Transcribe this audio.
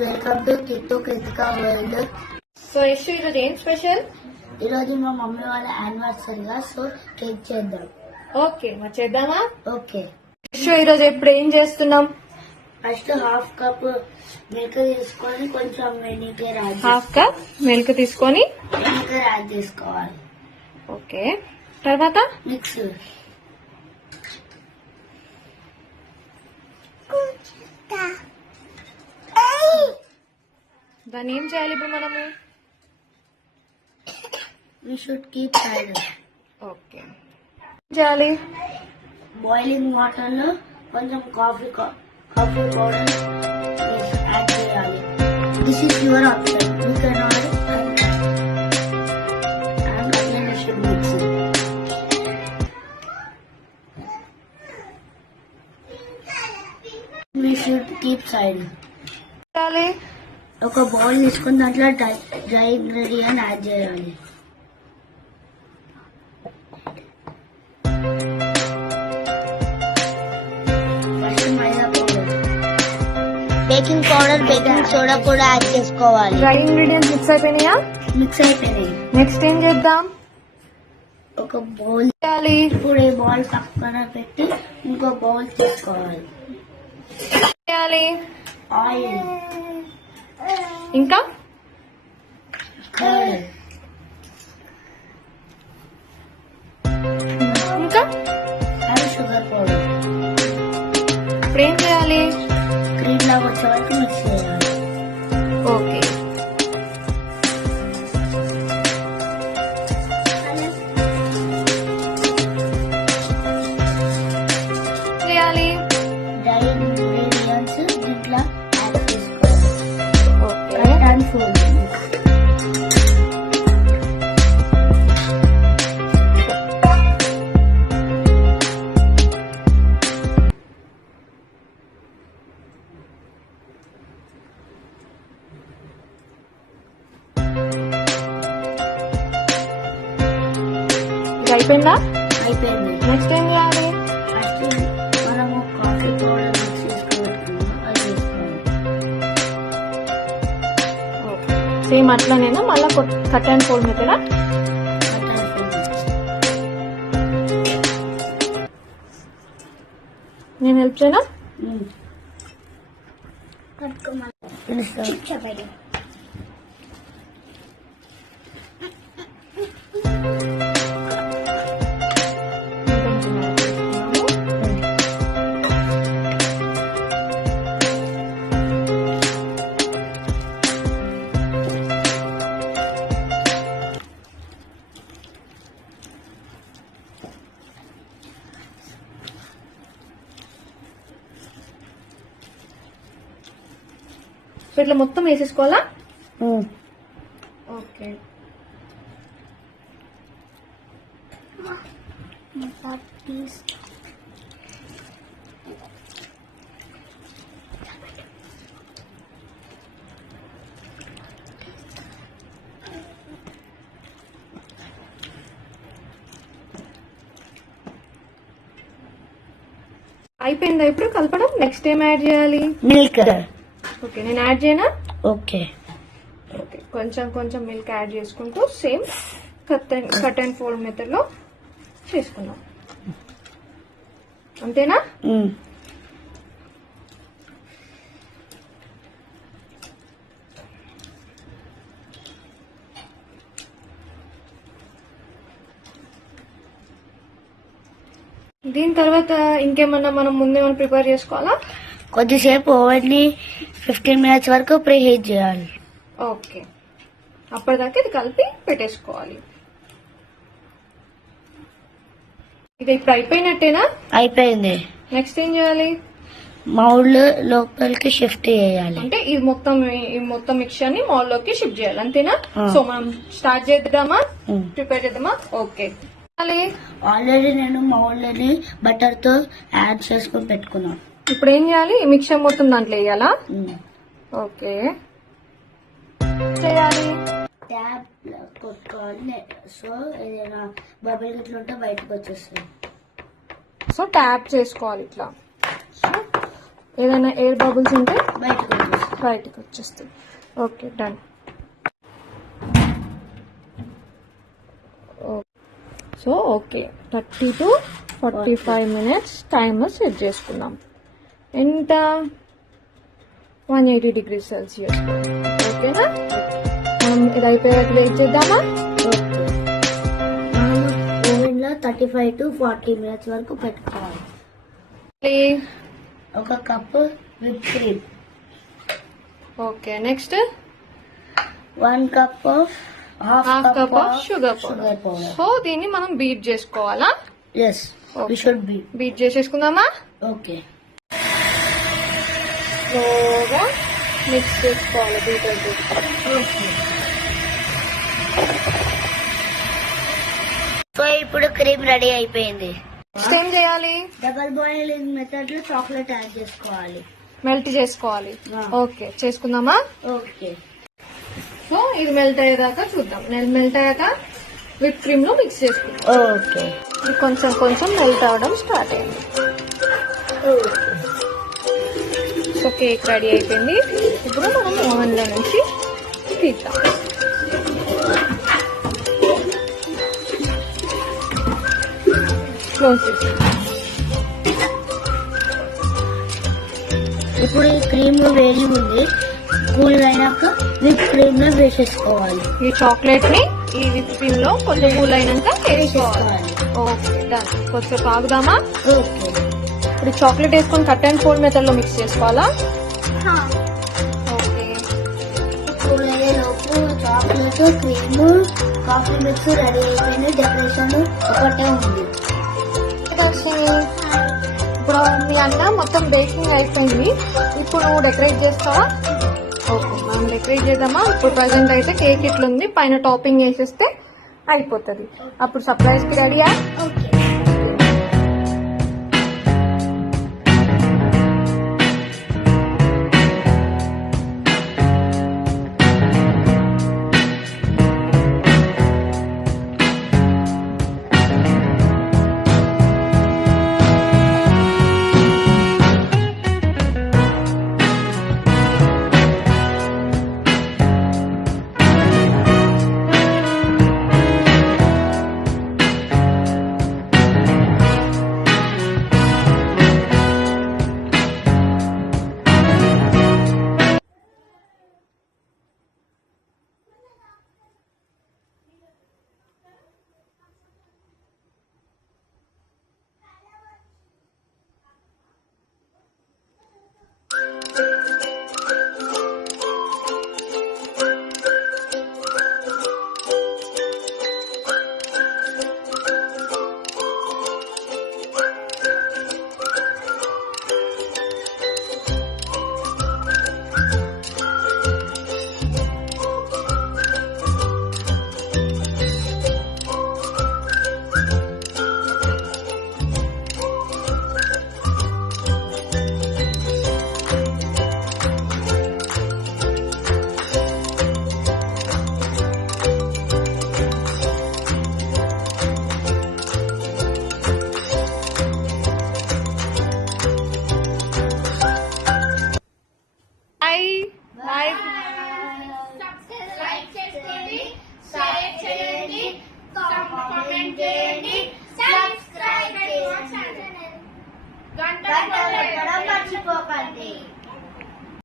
Welcome to Kittu Kruthika world. So Yashu ఈరోజు ఏం special? ఈరోజు మా మమ్మీ వాళ్ళ యానివర్సరీగా, సో కేక్ చేద్దాం. ఓకే, మరి చేద్దామా? ఓకే. యశు ఈరోజు ఎప్పుడు ఏం చేస్తున్నాం? ఫస్ట్ హాఫ్ కప్ మిల్క్ తీసుకొని కొంచెం వెనిగర్ మిల్క్ తీసుకొని యాడ్ చేసుకోవాలి. ఓకే, తర్వాత మిక్స్. దాన్ని ఏం చేయాలి ఇప్పుడు మనము? We should keep silent. Okay, చేయాలి బాయిలింగ్ వాటర్ లో కొంచెం కాఫీ పౌడర్ యాడ్ చేయాలి. This is your option. You can or and again you should mix. We should keep silent. చేయాలి. ఒక బౌల్ తీసుకుని దాంట్లో డ్రై ఇంగ్రీడియంట్ యాడ్ చేయాలి. First maida powder, baking powder, baking soda కూడా add చేసుకోవాలి. డ్రై ఇంగ్రీడియంట్స్ మిక్స్ అయిపోయినాయా? Mix అయిపోయినాయి. Next ఏం చేద్దాం? ఒక బౌల్ చేయాలి. ఇప్పుడు ఈ బౌల్ పక్కన పెట్టి ఇంకో బౌల్ తీసుకోవాలి. చేయాలి. ఆయిల్, ఇంకా కర్డ్, ఇంకా అండ్ షుగర్ పౌడర్. ఇప్పుడు ఏం చేయాలి? క్రీమ్ లాగా వచ్చే వరకు మిక్స్ చేయాలి. ఓకే, చేయాలి. డ్రై ఇంగ్రీడియంట్స్ దీంట్లో యాడ్ చేసుకోవాలి. Okay, cut and fold. ఇది అయిపోయిందా? అయిపోయింది. నెక్స్ట్ ఏం చేయాలి? ఫస్ట్ మనము కాఫీ పౌడర్ మిక్స్ చేసుకోబెట్టుకున్నాం, అది వేసుకోవాలి. సేమ్ అట్లానేనా? మళ్ళీ కట్ అండ్ ఫోల్డ్ మెథడా? Cut and fold. నేను హెల్ప్ చేయనా? చెప్పండి. సో ఇట్లా మొత్తం వేసేసుకోవాలా? ఓకే, అయిపోయిందా ఇప్పుడు కలపడం? నెక్స్ట్ ఏం యాడ్ చేయాలి? మిల్క్. ఓకే, నేను యాడ్ చేయనా? ఓకే. ఓకే, కొంచెం కొంచెం మిల్క్ యాడ్ చేసుకుంటూ same cut and fold method లో చేసుకున్నాం. అంతేనా? దీని తర్వాత ఇంకేమన్నా మనం ముందేమన్నా ప్రిపేర్ చేసుకోవాలా? కొద్దిసేపు ఓవెన్ ని 15 minutes వరకు ప్రీ హీట్ చేయాలి. ఓకే, అప్పటిదాకా ఇది కలిపి పెట్టేసుకోవాలి. ఇది ఇప్పుడు అయిపోయినట్టేనా? అయిపోయింది. నెక్స్ట్ ఏం చేయాలి? మౌల్డ్ లోపలికి షిఫ్ట్ చేయాలి. అంటే ఈ మొత్తం మిక్చర్ ని మౌల్ లోకి షిఫ్ట్ చేయాలి, అంతేనా? సో మనం స్టార్ట్ చేద్దామా? ప్రిపేర్ చేద్దామా? ఓకే. ఆల్రెడీ నేను మౌల్డ్ ని బటర్ తో యాడ్ చేసుకుని పెట్టుకున్నాను. ఇప్పుడు ఏం చేయాలి? ఈ మిక్చర్ మొత్తం దాంట్లో వేయాలా? ఓకే, చేయాలి. ట్యాప్ కొట్టుకోవాలి. సో ఏదైనా బబుల్ గిట్ల ఉంటే బయటకు వచ్చేస్తుంది. సో ట్యాప్ చేసుకోవాలి ఇట్లా. సో ఏదైనా ఎయిర్ బబుల్స్ ఉంటే బయటకు వచ్చేస్తుంది. బయటకు వచ్చేస్తుంది. Okay done. So okay 30 to 45 minutes timer set చేసుకుందాం. ఎంత 180 degrees Celsius. ఓకేనా? మనం ఇది అయిపోయాక వెయిట్ చేద్దామా? ఓకే, మనం ఓవెన్లో 35 to 40 minutes వరకు పెట్టుకోవాలి. ఒక కప్పు whip cream. Okay next 1 cup of half cup of sugar sugar powder. powder. So దీన్ని మనం బీట్ చేసుకోవాలా? Yes, we should be. Beat చేసేసుకుందామా? Okay. స్లోగా మిక్స్ చేసుకోవాలి బీటర్ తోటి. Okay. సో ఇప్పుడు క్రీమ్ రెడీ అయిపోయింది. నెక్స్ట్ ఏం చేయాలి? డబల్ బాయిలింగ్ మెథడ్ లో చాక్లెట్ యాడ్ చేసుకోవాలి. మెల్ట్ చేసుకోవాలి. ఆ. ఓకే చేసుకుందామా? ఓకే. సో ఇది మెల్ట్ అయ్యేదాకా చూద్దాం. మెల్ట్ అయ్యాక విప్ క్రీమ్ లో మిక్స్ చేసుకుందాం. ఓకే. ఇది కొంచెం కొంచెం మెల్ట్ అవడం స్టార్ట్ అయింది. సో కేక్ రెడీ అయిపోయింది. ఇప్పుడు మనం ఓవెన్ లో నుంచి తీద్దాం. క్లోజ్ చేసి ఇప్పుడు ఈ క్రీమ్ వేడి ఉంది, కూల్ అయినాక విప్ క్రీమ్ లో వేసేసుకోవాలి. ఈ చాక్లెట్ ని ఈ విప్ క్రీమ్ లో కొంచెం కూల్ అయినాక వేసుకోవాలి. Okay done. కొంచెం ఆగుదామా? ఓకే. ఇప్పుడు చాక్లెట్ వేసుకొని కట్ అండ్ ఫోల్డ్ మెథడ్ లో మిక్స్ చేసుకోవాలా? ఓకే. కూల్ అయ్యే లోపు chocolate, cream, coffee mix ready అయిపోయింది. డెకరేషన్ ఒకటే ఉంది. ఇప్పుడు మీ అన్న మొత్తం బేకింగ్ అయిపోయింది. ఇప్పుడు నువ్వు డెకరేట్ చేస్తావా? ఓకే మనం డెకరేట్ చేద్దామా? ఇప్పుడు ప్రజెంట్ అయితే కేక్ ఇట్లుంది, పైన టాపింగ్ వేసేస్తే అయిపోతుంది. అప్పుడు సర్ప్రైజ్ కి రెడీయా? ఓకే. కామెంట్ చేయండి, సబ్స్క్రైబ్ చేయండి, గంట కొట్టడం